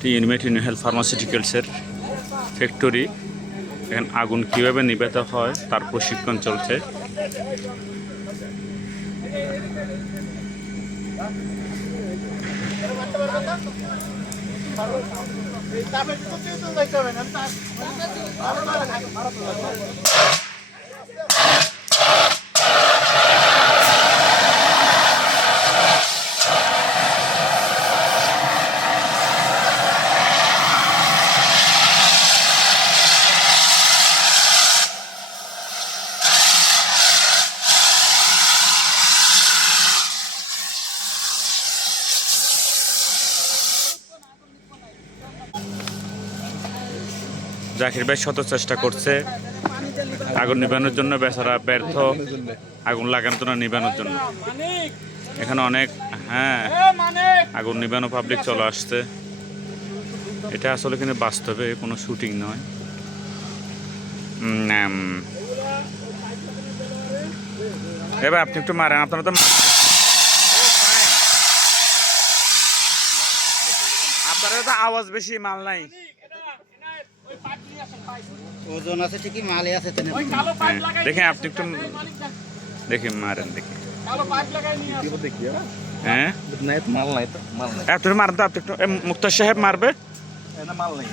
যে Unimate health ফার্মাসিউটিক্যালসের factory. এখানে আগুন কীভাবে নিভাতে হয় তার প্রশিক্ষণ চলছে। জাকির ভাই শত চেষ্টা করছে আগুন নিভানোর জন্য, বেচারা ব্যর্থ। আগুন লাগানোর জন্য, নিভানোর জন্য এখানে অনেক আগুন নিভানো পাবলিক চলে আসছে। এটা আসলে কিন্তু বাস্তবে কোনো শুটিং নয়। এবার আপনি একটু মারেন, আপনারা তো আপনারা তো আওয়াজ বেশি, মাল নাই। ওজন আছে ঠিকই, মালে আছে। দেখেন আপনি একটু দেখি মারেন, দেখি। হ্যাঁ মাল নাই তো, মাল নাই। আপনি মারেন তো, আপনি একটু মুক্তার সাহেব মারবে। মাল নাই।